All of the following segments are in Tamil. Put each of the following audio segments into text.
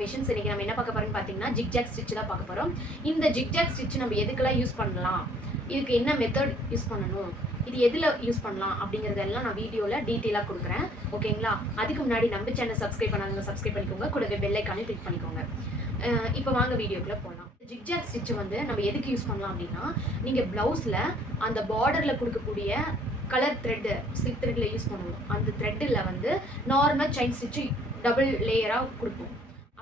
பேஷன்ஸ் இன்னைக்கு நம்ம என்ன பார்க்க போறோம்னு பார்த்தீங்கன்னா ஜிக்ஜாக் ஸ்டிச் தான் பார்க்க போறோம். இந்த ஜிக்ஜாக் ஸ்டிச் நம்ம எதுக்கெல்லாம் யூஸ் பண்ணலாம்? இதுக்கு என்ன மெத்தட் யூஸ் பண்ணணும்? இது எதில் யூஸ் பண்ணலாம்? அப்படிங்கிறதெல்லாம் நான் வீடியோவில் டீட்டெயிலாக கொடுக்குறேன். ஓகேங்களா அதுக்கு முன்னாடி நம்ம சேனல் சப்ஸ்கிரைப் பண்ணாதவங்க சப்ஸ்கிரைப் பண்ணிக்கோங்க. கூடவே பெல்லைக்கானே கிளிக் பண்ணிக்கோங்க. இப்போ வாங்க வீடியோக்குள்ளே போகலாம் ஜிக்ஜாக் ஸ்டிச் வந்து நம்ம எதுக்கு யூஸ் பண்ணலாம் அப்படின்னா நீங்கள் ப்ளவுஸில் அந்த பார்டரில் கொடுக்கக்கூடிய கலர் த்ரெட்டு சில்க் த்ரெட்டில் யூஸ் பண்ணுவோம் அந்த த்ரெட்டில் வந்து நார்மல் செயின் ஸ்டிச்சு டபுள் லேயராக கொடுப்போம்.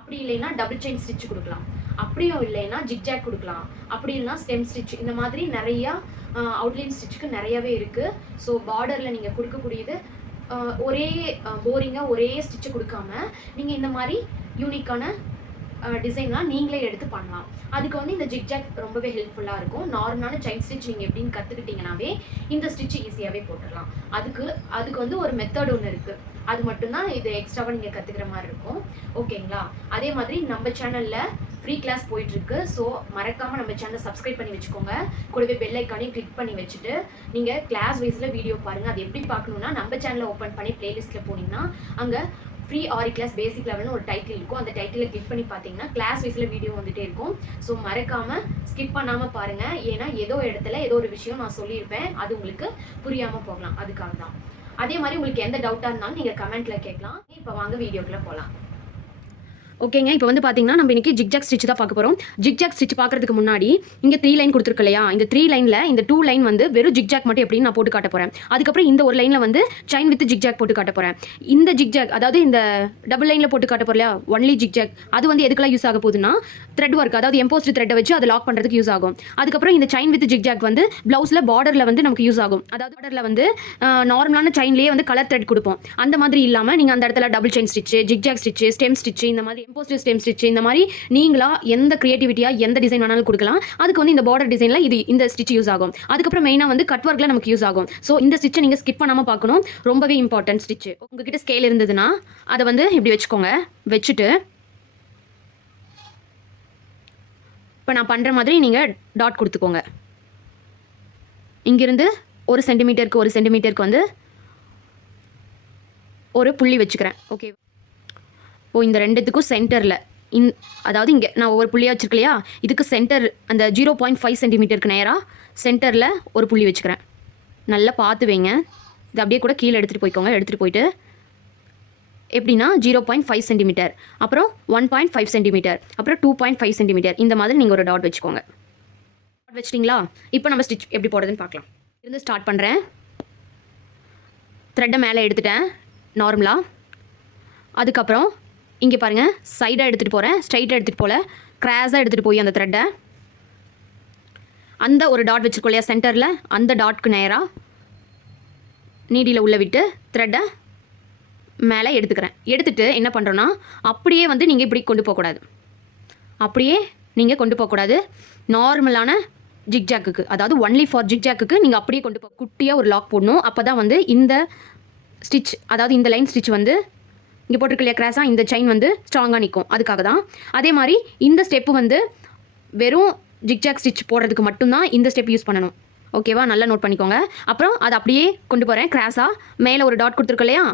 அப்படி இல்லைன்னா டபுள் செயின் ஸ்டிச் கொடுக்கலாம். அப்படியும் இல்லைன்னா ஜிக்ஜாக் கொடுக்கலாம். அப்படி இல்லைன்னா ஸ்டெம் ஸ்டிச் இந்த மாதிரி நிறையா அவுட்லைன் ஸ்டிச்சுக்கு நிறையவே இருக்குது ஸோ பார்டரில் நீங்கள் கொடுக்கக்கூடியது ஒரே போரிங்காக ஒரே ஸ்டிச்சு கொடுக்காம நீங்கள் இந்த மாதிரி யூனிக்கான டிசைன்லாம் நீங்களே எடுத்து பண்ணலாம். அதுக்கு வந்து இந்த ஜிக்ஜாக் ரொம்பவே ஹெல்ப்ஃபுல்லாக இருக்கும். நார்மலான செயின் ஸ்டிச் நீங்கள் எப்படின்னு கற்றுக்கிட்டிங்கனாவே இந்த ஸ்டிச் ஈஸியாகவே போட்டுடலாம். அதுக்கு அதுக்கு வந்து ஒரு மெத்தட் ஒன்று இருக்குது அது மட்டும்தான் இது எக்ஸ்ட்ராவாக நீங்கள் கற்றுக்கிற மாதிரி இருக்கும். ஓகேங்களா அதே மாதிரி நம்ம சேனலில் ஃப்ரீ கிளாஸ் போயிட்டுருக்கு. ஸோ மறக்காமல் நம்ம சேனலை சப்ஸ்கிரைப் பண்ணி வச்சுக்கோங்க. கூடவே பெல் ஐக்கானையும் கிளிக் பண்ணி வச்சுட்டு நீங்கள் கிளாஸ் வைஸில் வீடியோ பாருங்கள் அது எப்படி பார்க்கணுன்னா நம்ம சேனலை ஓப்பன் பண்ணி பிளேலிஸ்ட்டில் போனீங்கன்னா அங்கே ஃப்ரீ ஆரி கிளாஸ் பேசிக் லெவல்னு ஒரு டைட்டில் இருக்கும். அந்த டைட்டிலை கிளிக் பண்ணி பார்த்தீங்கன்னா கிளாஸ் வைஸில் வீடியோ வந்துட்டே இருக்கும். ஸோ மறக்காமல் ஸ்கிப் பண்ணாமல் பாருங்கள் ஏன்னா ஏதோ இடத்துல ஏதோ ஒரு விஷயம் நான் சொல்லியிருப்பேன். அது உங்களுக்கு புரியாமல் போகலாம். அதுக்காக தான் அதே மாதிரி உங்களுக்கு எந்த டவுட்டாக இருந்தாலும் நீங்கள் கமெண்ட்டில் கேட்கலாம். இப்போ வாங்க வீடியோக்குள்ளே போகலாம் ஓகேங்க இப்போ வந்து பார்த்தீங்கன்னா நம்ம இன்றைக்கி ஜிக்ஜாக் ஸ்டிச் தான் பார்க்க போகிறோம் ஜிக்ஜாக் ஸ்டிச் பார்க்குறதுக்கு முன்னாடி இங்கே த்ரீ லைன் கொடுத்துருக்கு இல்லையா? இந்த த்ரீ லைனில் இந்த டூ லைன் வந்து வெறும் ஜிக்ஜாக் மட்டும் எப்படின்னு நான் போட்டு காட்ட போகிறேன் அதுக்கப்புறம் இந்த ஒரு லைனில் வந்து செயின் வித் ஜிக்ஜாக் போட்டு காட்ட போகிறேன் இந்த ஜிக்ஜாக் அதாவது இந்த டபுள் லைனில் போட்டு காட்ட போகிற இல்லையா? ஒன்லி ஜிக்ஜாக் அது வந்து எதுக்கெல்லாம் யூஸ் ஆக போகுதுன்னா த்ரெட் ஒர்க் அதாவது எம்போஸ்ட் த்ரெட்டை வச்சு அதை லாக் பண்ணுறதுக்கு யூஸ் ஆகும். அதுக்கப்புறம் இந்த செயின் வித் ஜிக்ஜாக் வந்து ப்ளவுஸில் பார்டரில் வந்து நமக்கு யூஸ் ஆகும். அதாவது பார்டரில் வந்து நார்மலான செயின்லேயே வந்து கலர் த்ரெட் கொடுப்போம். அந்த மாதிரி இல்லாமல் நீங்கள் அந்த இடத்துல double chain stitch zigzag stitch stem stitch இந்த மாதிரி எம்போஸ்ட் ஸ்டெம் ஸ்டிச் இந்த மாதிரி நீங்களா எந்த க்ரியேட்டிவிட்டியாக எந்த டிசைன் வேணாலும் கொடுக்கலாம். அதுக்கு வந்து இந்த பார்டர் டிசைனில் இது இந்த ஸ்டிச் யூஸ் ஆகும். அதுக்கப்புறம் மெயினாக வந்து கட் ஒர்க்கில் நமக்கு யூஸ் ஆகும். ஸோ இந்த ஸ்டிச்சை நீங்கள் ஸ்கிப் பண்ணாமல் பார்க்கணும். ரொம்பவே இம்பார்ட்டன்ட் ஸ்டிச் உங்ககிட்ட ஸ்கேல் இருந்ததுன்னா அதை வந்து இப்படி வச்சுக்கோங்க. வச்சுட்டு இப்போ நான் பண்ணுற மாதிரி நீங்கள் டாட் கொடுத்துக்கோங்க. இங்கிருந்து ஒரு சென்டிமீட்டருக்கு ஒரு சென்டிமீட்டருக்கு வந்து ஒரு புள்ளி வச்சுக்கிறேன். ஓகே ஓ இந்த ரெண்டுத்துக்கும் சென்டரில் இந் அதாவது இங்கே நான் ஒவ்வொரு புள்ளியாக வச்சுருக்கலையா? இதுக்கு சென்டர் அந்த ஜீரோ பாயிண்ட் ஃபைவ் சென்டிமீட்டருக்கு நேராக சென்டரில் ஒரு புள்ளி வச்சுக்கிறேன். நல்லா பார்த்து வைங்க. இது அப்படியே கூட கீழே எடுத்துகிட்டு போய்க்கோங்க. எடுத்துகிட்டு போயிட்டு எப்படின்னா ஜீரோ பாயிண்ட் ஃபைவ் சென்டிமீட்டர் அப்புறம் ஒன் பாயிண்ட் ஃபைவ் சென்டிமீட்டர் அப்புறம் டூ பாயிண்ட் ஃபைவ் சென்டிமீட்டர் இந்த மாதிரி நீங்கள் ஒரு டாட் வச்சுக்கோங்க. டாட் வச்சிட்டிங்களா? இப்போ நம்ம ஸ்டிச் எப்படி போடுறதுன்னு பார்க்கலாம். இருந்து ஸ்டார்ட் பண்ணுறேன் த்ரெட்டை மேலே எடுத்துட்டேன். நார்மலாக அதுக்கப்புறம் இங்கே பாருங்கள் சைடாக எடுத்துகிட்டு போகிறேன் ஸ்ட்ரைட்டாக எடுத்துகிட்டு போகல க்ராஸாக எடுத்துகிட்டு போய் அந்த த்ரெட்டை அந்த ஒரு டாட் வச்சுருக்கோம் இல்லையா சென்டரில் அந்த டாட்க்கு நேராக நீடியில் உள்ள விட்டு த்ரெட்டை மேலே எடுத்துக்கிறேன். எடுத்துகிட்டு என்ன பண்ணுறோன்னா அப்படியே வந்து நீங்கள் இப்படி கொண்டு போகக்கூடாது. அப்படியே நீங்கள் கொண்டு போகக்கூடாது. நார்மலான ஜிக்ஜாக்குக்கு அதாவது ஒன்லி ஃபார் ஜிக்ஜாக்குக்கு நீங்கள் அப்படியே கொண்டு போ குட்டியாக ஒரு லாக் போடணும். அப்போ தான் வந்து இந்த ஸ்டிச் அதாவது இந்த லைன் ஸ்டிச் வந்து இங்கே போட்டிருக்க இல்லையா கிராஸாக இந்த செயின் வந்து ஸ்ட்ராங்காக நிற்கும் அதுக்காக தான் அதே மாதிரி இந்த ஸ்டெப்பு வந்து வெறும் ஜிக்ஜாக் ஸ்டிச் போடுறதுக்கு மட்டும்தான் இந்த ஸ்டெப் யூஸ் பண்ணணும். ஓகேவா நல்லா நோட் பண்ணிக்கோங்க. அப்புறம் அதை அப்படியே கொண்டு போகிறேன் கிராஸாக மேலே ஒரு டாட் கொடுத்துருக்கு இல்லையா?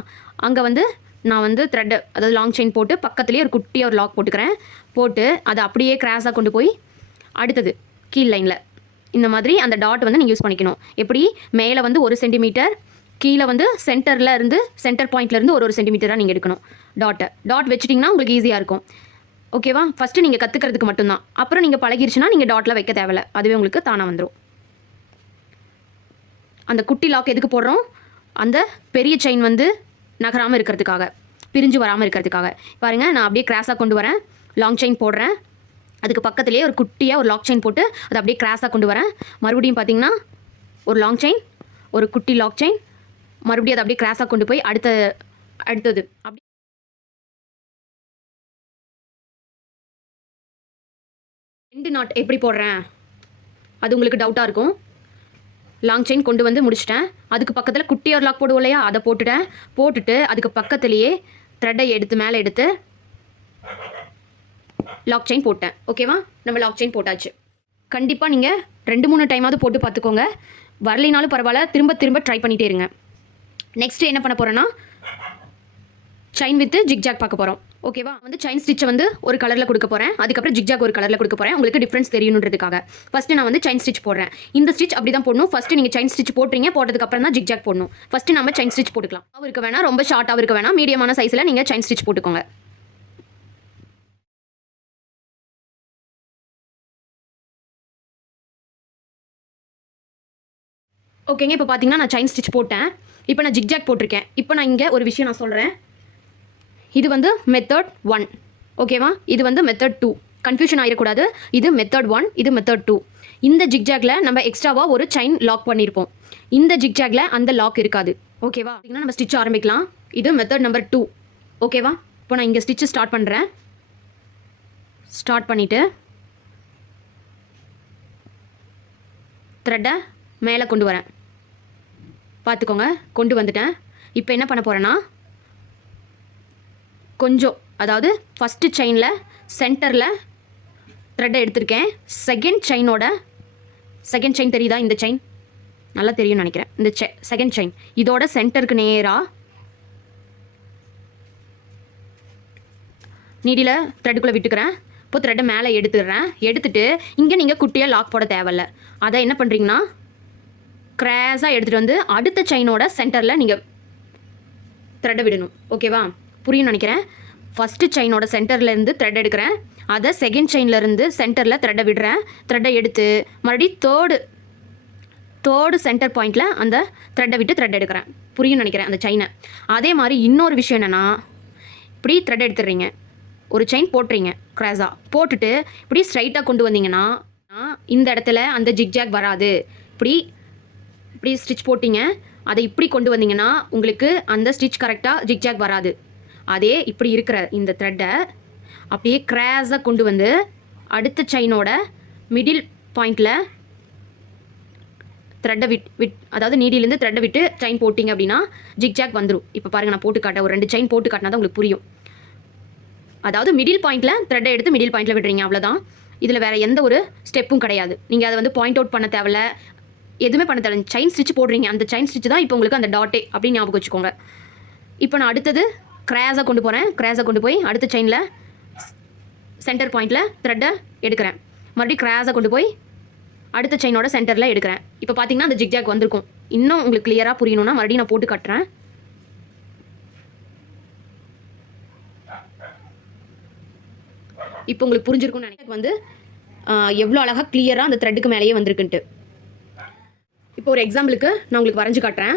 அங்கே வந்து நான் வந்து த்ரெட்டு அதாவது லாங் செயின் போட்டு பக்கத்துலேயே ஒரு குட்டியாக ஒரு லாக் போட்டுக்கிறேன். போட்டு அதை அப்படியே கிராஸாக கொண்டு போய் அடுத்தது கீழ் லைனில் இந்த மாதிரி அந்த டாட் வந்து நீங்கள் யூஸ் பண்ணிக்கணும். எப்படி? மேலே வந்து ஒரு சென்டிமீட்டர் கீழே வந்து சென்டரில் இருந்து சென்டர் பாயிண்ட்லேருந்து ஒரு ஒரு சென்டிமீட்டராக நீங்கள் எடுக்கணும். டாட்டை டாட் வச்சிட்டிங்கன்னா உங்களுக்கு ஈஸியாக இருக்கும். ஓகேவா ஃபஸ்ட்டு நீங்கள் கற்றுக்கிறதுக்கு மட்டும்தான். அப்புறம் நீங்கள் பழகிருச்சுன்னா நீங்கள் டாட்டில் வைக்க தேவையில்ல. அதுவே உங்களுக்கு தானாக வந்துடும் அந்த குட்டி லாக் எதுக்கு போடுறோம்? அந்த பெரிய செயின் வந்து நகராமல் இருக்கிறதுக்காக பிரிஞ்சு வராமல் இருக்கிறதுக்காக. பாருங்கள் நான் அப்படியே கிராஸாக கொண்டு வரேன். லாங் செயின் போடுறேன். அதுக்கு பக்கத்துலேயே ஒரு குட்டியாக ஒரு லாக் செயின் போட்டு அதை அப்படியே கிராஸாக கொண்டு வரேன். மறுபடியும் பார்த்தீங்கன்னா ஒரு லாங் செயின் ஒரு குட்டி லாக் செயின் மறுபடியும் அதை அப்படியே கிராஸாக கொண்டு போய் அடுத்த அடுத்தது. அப்படி ரெண்டு நாட் எப்படி போடுறேன்? அது உங்களுக்கு டவுட்டாக இருக்கும். லாங் செயின் கொண்டு வந்து முடிச்சிட்டேன். அதுக்கு பக்கத்தில் குட்டியார் லாக் போடுவோம் இல்லையா? அதை போட்டுட்டேன். போட்டுட்டு அதுக்கு பக்கத்துலேயே த்ரெட்டை எடுத்து மேலே எடுத்து லாக் செயின் போட்டேன். ஓகேவா நம்ம லாக் செயின் போட்டாச்சு. கண்டிப்பாக நீங்கள் ரெண்டு மூணு டைமாவது போட்டு பார்த்துக்கோங்க. வரலைனாலும் பரவாயில்ல. திரும்ப திரும்ப ட்ரை பண்ணிகிட்டே இருங்க. நெக்ஸ்ட்டு என்ன பண்ண போகிறேன்னா செயின் வித்து ஜிக்ஜாக் பார்க்க போகிறோம் ஓகேவா வந்து செயின் ஸ்டிச்சை வந்து ஒரு கலரில் கொடுக்க போகிறேன் அதுக்கப்புறம் ஜிக்ஜாக் ஒரு கலரில் கொடுக்க போகிறேன் உங்களுக்கு டிஃப்ரென்ஸ் தெரியணுன்றதுக்காக ஃபஸ்ட்டு நான் வந்து செயின் ஸ்டிச் போடுறேன். இந்த ஸ்டிச் அப்படி தான் போடணும் ஃபஸ்ட்டு நீங்கள் செயின் ஸ்டிச் போட்டுறீங்க போட்டதுக்கப்புறம் தான் ஜிக்ஜாக் போடணும். ஃபஸ்ட்டு நம்ம செயின் ஸ்டிச் போட்டுக்கலாம். அவருக்கு வேணால் ரொம்ப ஷார்ட்டாக இருக்க வேணாம். மீடியமான சைஸில் நீங்கள் செயின் ஸ்டிச் போட்டுக்கோங்க. ஓகேங்க இப்போ பார்த்தீங்கன்னா நான் செயின் ஸ்டிச் போட்டேன். இப்போ நான் ஜிக்ஜாக் போட்டிருக்கேன். இப்போ நான் இங்கே ஒரு விஷயம் நான் சொல்கிறேன் இது வந்து மெத்தட் ஒன் ஓகேவா இது வந்து மெத்தட் டூ கன்ஃபியூஷன் ஆகிடக்கூடாது இது மெத்தட் ஒன் இது மெத்தட் டூ இந்த ஜிக்ஜாக்ல நம்ம எக்ஸ்ட்ராவாக ஒரு செயின் லாக் பண்ணியிருப்போம் இந்த ஜிக்ஜாக்ல அந்த லாக் இருக்காது. ஓகேவா அப்படின்னா நம்ம ஸ்டிச் ஆரம்பிக்கலாம். இது மெத்தட் நம்பர் டூ ஓகேவா இப்போ நான் இங்கே ஸ்டிச்சு ஸ்டார்ட் பண்ணுறேன் ஸ்டார்ட் பண்ணிவிட்டு த்ரெட்டை மேலே கொண்டு வரேன். பார்த்துக்கோங்க கொண்டு வந்துட்டேன். இப்போ என்ன பண்ண போகிறேன்னா கொஞ்சம் அதாவது ஃபஸ்ட்டு செயினில் சென்டரில் த்ரெட்டை எடுத்திருக்கேன். செகண்ட் செயினோட செகண்ட் செயின் தெரியுதா இந்த செயின் நல்லா தெரியும்னு நினைக்கிறேன். இந்த செ செகண்ட் செயின் இதோட சென்டருக்கு நேராக நீடியில் த்ரெட்டுக்குள்ளே விட்டுக்கிறேன். இப்போ த்ரெட்டை மேலே எடுத்துடுறேன். எடுத்துகிட்டு இங்கே நீங்கள் குட்டியாக லாக் போட தேவையில்ல. அதை என்ன பண்ணுறீங்கன்னா க்ராஸாக எடுத்துகிட்டு வந்து அடுத்த செயினோட சென்டரில் நீங்கள் த்ரெட்டை விடணும். ஓகேவா புரியும் நினைக்கிறேன். ஃபஸ்ட்டு செயினோட சென்டர்லேருந்து த்ரெட் எடுக்கிறேன். அதை செகண்ட் செயின்லேருந்து சென்டரில் த்ரெட்டை விடுறேன். த்ரெட்டை எடுத்து மறுபடியும் தேர்டு தேர்டு சென்டர் பாயிண்டில் அந்த த்ரெட்டை விட்டு த்ரெட் எடுக்கிறேன். புரியும் நினைக்கிறேன் அந்த செயினை அதே மாதிரி இன்னொரு விஷயம் என்னென்னா இப்படி த்ரெட் எடுத்துடுறீங்க. ஒரு செயின் போட்டுறீங்க க்ராஸாக போட்டுட்டு இப்படி ஸ்ட்ரைட்டாக கொண்டு வந்தீங்கன்னா இந்த இடத்துல அந்த ஜிக்ஜாக் வராது. இப்படி இப்படி ஸ்டிச் போட்டிங்க? அதை இப்படி கொண்டு வந்தீங்கன்னா உங்களுக்கு அந்த ஸ்டிச் கரெக்டாக ஜிக்ஜாக் வராது. அதே இப்படி இருக்கிற இந்த த்ரெட்டை அப்படியே கிராஸாக கொண்டு வந்து அடுத்த செயினோட மிடில் பாயிண்டில் த்ரெட்டை விட் விட் அதாவது நீடிலேருந்து த்ரெட்டை விட்டு செயின் போட்டிங்க அப்படின்னா ஜிக்ஜாக் வந்துடும் இப்போ பாருங்கள் நான் போட்டு காட்டேன் ஒரு ரெண்டு செயின் போட்டு காட்டினா தான் உங்களுக்கு புரியும். அதாவது மிடில் பாயிண்டில் த்ரெட்டை எடுத்து மிடில் பாயிண்டில் விடுறீங்க அவ்வளோதான் இதில் வேறு எந்த ஒரு ஸ்டெப்பும் கிடையாது. நீங்கள் அதை வந்து பாயிண்ட் அவுட் பண்ண தேவையில்ல. எதுவுமே பண்ண தேவை செயின் ஸ்டிச் போடுறீங்க. அந்த செயின் ஸ்டிச் தான் இப்போ உங்களுக்கு அந்த டாட்டே அப்படின்னு ஞாபகம் வச்சுக்கோங்க. இப்போ நான் அடுத்தது கிராஸாக கொண்டு போகிறேன் கிராஸாக கொண்டு போய் அடுத்த செயினில் சென்டர் பாயிண்டில் த்ரெட்டை எடுக்கிறேன். மறுபடியும் கிராஸாக கொண்டு போய் அடுத்த செயினோட சென்டரில் எடுக்கிறேன். இப்போ பார்த்தீங்கன்னா அந்த ஜிக்ஜாக் வந்திருக்கும். இன்னும் உங்களுக்கு கிளியராக புரியணும்னா மறுபடியும் நான் போட்டு காட்டுறேன். இப்போ உங்களுக்கு புரிஞ்சிருக்கும்னு நினைக்கிறேன். வந்து எவ்வளோ அழகாக கிளியராக அந்த த்ரெட்டுக்கு மேலேயே வந்திருக்குன்ட்டு. இப்போ ஒரு எக்ஸாம்பிளுக்கு நான் உங்களுக்கு வரைஞ்சு காட்டுறேன்.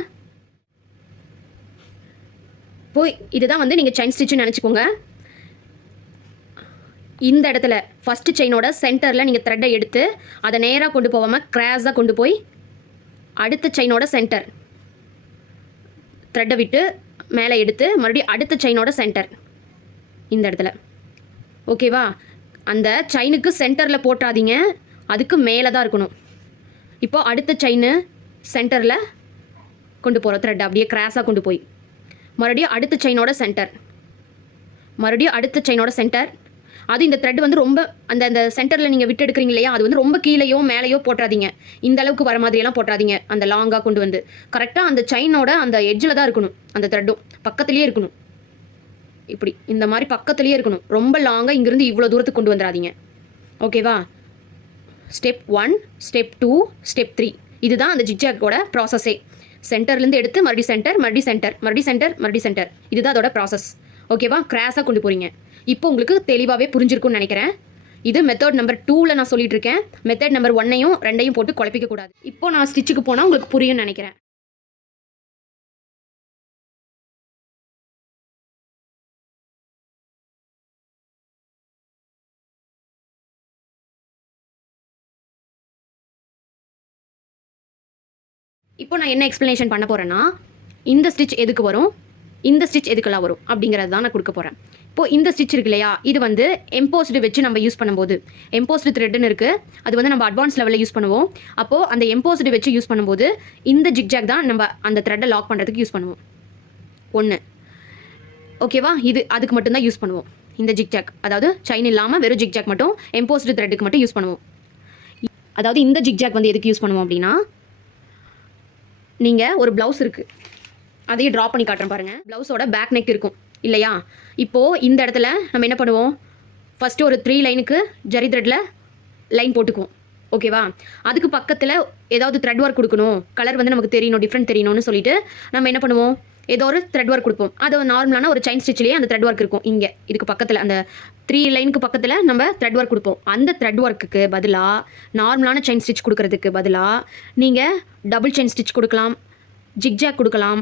போய் இதுதான் வந்து நீங்கள் செயின் ஸ்டிச்சுன்னு நினச்சிக்கோங்க. இந்த இடத்துல ஃபஸ்ட்டு செயினோட சென்டரில் நீங்கள் த்ரெட்டை எடுத்து அதை நேராக கொண்டு போகாமல் கிராஸாக கொண்டு போய் அடுத்த செயினோட சென்டர் த்ரெட்டை விட்டு மேலே எடுத்து மறுபடியும் அடுத்த செயினோட சென்டர் இந்த இடத்துல. ஓகேவா அந்த செயினுக்கு சென்டரில் போட்டாதீங்க. அதுக்கு மேலே தான் இருக்கணும். இப்போ அடுத்த செயின் சென்டரில் கொண்டு போகிறோம் த்ரெட் அப்படியே கிராஸாக கொண்டு போய். மறுபடியும் அடுத்த செயினோட சென்டர் மறுபடியும் அடுத்த செயினோட சென்டர் அது இந்த த்ரெட் வந்து ரொம்ப அந்த அந்த சென்டரில் நீங்கள் விட்டு எடுக்கிறீங்க இல்லையா? அது வந்து ரொம்ப கீழேயோ மேலேயோ போட்டுறாதீங்க. இந்த அளவுக்கு வர மாதிரியெல்லாம் போட்டுறாதீங்க. அந்த லாங்காக கொண்டு வந்து. கரெக்டாக அந்த செயினோட அந்த எட்ஜில் தான் இருக்கணும். அந்த த்ரெட்டும் பக்கத்துலேயே இருக்கணும். இப்படி. இந்த மாதிரி பக்கத்துலேயே இருக்கணும். ரொம்ப லாங்காக இங்கேருந்து இவ்வளோ தூரத்துக்கு கொண்டு வந்துடாதீங்க ஓகேவா step one step two step three இதுதான் அந்த ஜிக்ஜாக்கோட ப்ராசஸே சென்டர்லேருந்து எடுத்து மறுபடி சென்டர் மறுபடி சென்டர் மறுபடி சென்டர் மறுபடி சென்டர் இதுதான் அதோட ப்ராசஸ் ஓகேவா கிராஸாக கொண்டு போகிறீங்க இப்போ உங்களுக்கு தெளிவாகவே புரிஞ்சிருக்கும்னு நினைக்கிறேன். இது மெத்தட் நம்பர் டூவில் நான் சொல்லிட்டு இருக்கேன். மெத்தட் நம்பர் ஒன்னையும் ரெண்டையும் போட்டு குழப்பிக்க கூடாது. இப்போ நான் ஸ்டிச்சுக்கு போனால் உங்களுக்கு புரியும்னு நினைக்கிறேன். இப்போ நான் என்ன எக்ஸ்ப்ளனேஷன் பண்ண போகிறேன்னா இந்த ஸ்டிச் எதுக்கு வரும்? இந்த ஸ்டிச் எதுக்கெல்லாம் வரும்? அப்படிங்கிறது தான் நான் கொடுக்க போகிறேன் இப்போது இந்த ஸ்டிச் இருக்கு இல்லையா? இது வந்து எம்போஸ்டு வச்சு நம்ம யூஸ் பண்ணும்போது எம்போஸ்டு த்ரெட்னு இருக்குது அது வந்து நம்ம அட்வான்ஸ் லெவலில் யூஸ் பண்ணுவோம். அப்போது அந்த எம்போஸ்டு வச்சு யூஸ் பண்ணும்போது இந்த ஜிக்ஜாக் தான் நம்ம அந்த த்ரெட்டை லாக் பண்ணுறதுக்கு யூஸ் பண்ணுவோம். ஒன்று ஓகேவா இது அதுக்கு மட்டும்தான் யூஸ் பண்ணுவோம். இந்த ஜிக்ஜாக் அதாவது செயின் இல்லாமல் வெறும் ஜிக்ஜாக் மட்டும் எம்போஸ்டு த்ரெட்டுக்கு மட்டும் யூஸ் பண்ணுவோம். அதாவது இந்த ஜிக்ஜாக் வந்து எதுக்கு யூஸ் பண்ணுவோம் அப்படின்னா நீங்கள் ஒரு ப்ளவுஸ் இருக்குது அதையும் ட்ரா பண்ணி காட்டுறேன் பாருங்கள் ப்ளவுஸோட பேக் நெக் இருக்கும். இல்லையா? இப்போது இந்த இடத்துல நம்ம என்ன பண்ணுவோம்? ஃபஸ்ட்டு ஒரு த்ரீ லைனுக்கு ஜரி த்ரெட்டில் லைன் போட்டுக்குவோம். ஓகேவா அதுக்கு பக்கத்தில் ஏதாவது த்ரெட் ஒர்க் கொடுக்கணும். கலர் வந்து நமக்கு தெரியணும் டிஃப்ரெண்ட் தெரியணும்னு சொல்லிட்டு நம்ம என்ன பண்ணுவோம்? ஏதோ ஒரு த்ரெட் ஒர்க் கொடுப்போம். அது நார்மலான ஒரு செயின் ஸ்டிச்லேயே அந்த த்ரெட் ஒர்க் இருக்கும். இங்கே. இதுக்கு பக்கத்தில் அந்த த்ரீ லைனுக்கு பக்கத்தில் நம்ம த்ரெட் ஒர்க் கொடுப்போம். அந்த த்ரெட் ஒர்க்குக்கு பதிலாக நார்மலான செயின் ஸ்டிச் கொடுக்கறதுக்கு பதிலாக நீங்கள் டபுள் செயின் ஸ்டிச் கொடுக்கலாம் ஜிக்ஜாக் கொடுக்கலாம்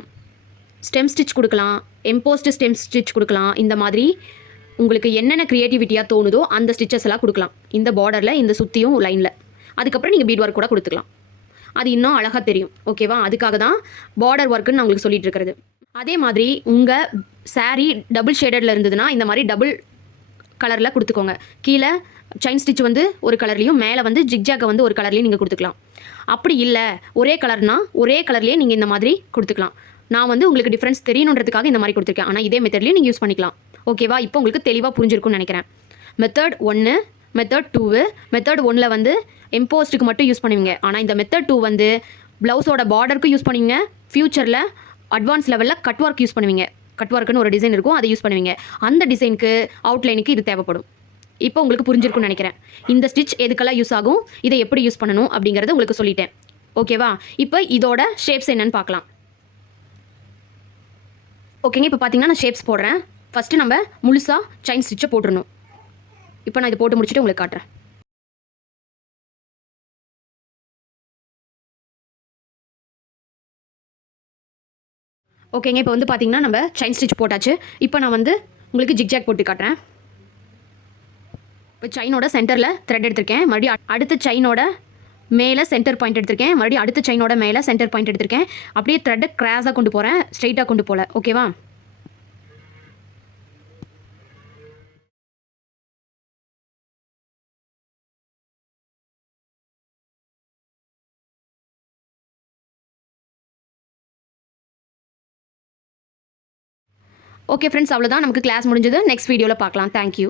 ஸ்டெம் ஸ்டிச் கொடுக்கலாம் எம்போஸ்டு ஸ்டெம் ஸ்டிச் கொடுக்கலாம். இந்த மாதிரி உங்களுக்கு என்னென்ன க்ரியேட்டிவிட்டியாக தோணுதோ அந்த ஸ்டிச்சஸ் எல்லாம் கொடுக்கலாம். இந்த பார்டரில் இந்த சுற்றியும் லைனில் அதுக்கப்புறம் நீங்கள் பீட் ஒர்க் கூட கொடுத்துக்கலாம். அது இன்னும் அழகாக தெரியும். ஓகேவா? அதுக்காக தான் பார்டர் ஒர்க்குன்னு நான் உங்களுக்கு சொல்லிட்டு இருக்கிறது அதே மாதிரி உங்கள் சாரீ டபுள் ஷேடடில் இருந்ததுன்னா இந்த மாதிரி டபுள் கலரில் கொடுத்துக்கோங்க. கீழே செயின் ஸ்டிச் வந்து ஒரு கலர்லேயும் மேலே வந்து ஜிக்ஜாக்கை வந்து ஒரு கலர்லேயும் நீங்கள் கொடுத்துக்கலாம். அப்படி இல்லை ஒரே கலர்னா ஒரே கலர்லேயே நீங்கள் இந்த மாதிரி கொடுத்துக்கலாம். நான் வந்து உங்களுக்கு டிஃப்ரென்ஸ் தெரியணுன்றதுக்காக இந்த மாதிரி கொடுத்துருக்கேன். ஆனால் இதே மெத்தட்லேயும் நீங்கள் யூஸ் பண்ணிக்கலாம். ஓகேவா? இப்போ உங்களுக்கு தெளிவாக புரிஞ்சிருக்கும்னு நினைக்கிறேன். மெத்தட் ஒன்று மெத்தட் டூவு மெத்தட் ஒன்னில் வந்து எம்போஸ்ட்டுக்கு மட்டும் யூஸ் பண்ணுவீங்க. ஆனால் இந்த மெத்தட் டூ வந்து ப்ளவுஸோட பார்டருக்கும் யூஸ் பண்ணுவீங்க. ஃப்யூச்சரில் அட்வான்ஸ் லெவலில் கட் ஒர்க் யூஸ் பண்ணுவீங்க. கட் ஒர்க்குன்னு ஒரு டிசைன் இருக்கும் அதை யூஸ் பண்ணுவீங்க. அந்த டிசைனுக்கு அவுட்லைனுக்கு இது தேவைப்படும். இப்போ உங்களுக்கு புரிஞ்சிருக்கும்னு நினைக்கிறேன். இந்த ஸ்டிச் எதுக்கெல்லாம் யூஸ் ஆகும் இதை எப்படி யூஸ் பண்ணணும் அப்படிங்கிறத உங்களுக்கு சொல்லிட்டேன். ஓகேவா இப்போ இதோட ஷேப்ஸ் என்னன்னு பார்க்கலாம். ஓகேங்க இப்போ பார்த்தீங்கன்னா நான் ஷேப்ஸ் போடுறேன். ஃபஸ்ட்டு நம்ம முழுசாக செயின் ஸ்டிச்சை போட்டுருணும் இப்போ நான் இதை போட்டு முடிச்சுட்டு உங்களுக்கு காட்டுறேன். ஓகேங்க இப்போ வந்து பார்த்தீங்கன்னா நம்ம செயின் ஸ்டிச் போட்டாச்சு. இப்போ நான் வந்து உங்களுக்கு ஜிக்ஜாக் போட்டு காட்டுறேன். இப்போ செயினோட சென்டரில் த்ரெட் எடுத்திருக்கேன். மறுபடியும் அடுத்த செயினோட மேலே சென்டர் பாயிண்ட் எடுத்திருக்கேன். மறுபடியும் அடுத்த செயினோட மேலே சென்டர் பாயிண்ட் எடுத்திருக்கேன். அப்படியே த்ரெட்டை கிராஸாக கொண்டு போகிறேன் ஸ்ட்ரைட்டாக கொண்டு போகல ஓகேவா ஓகே ஃப்ரெண்ட்ஸ் அவ்வளோதான் நமக்கு கிளாஸ் முடிஞ்சது. நெக்ஸ்ட் வீடியோவில் பார்க்கலாம். தேங்க்யூ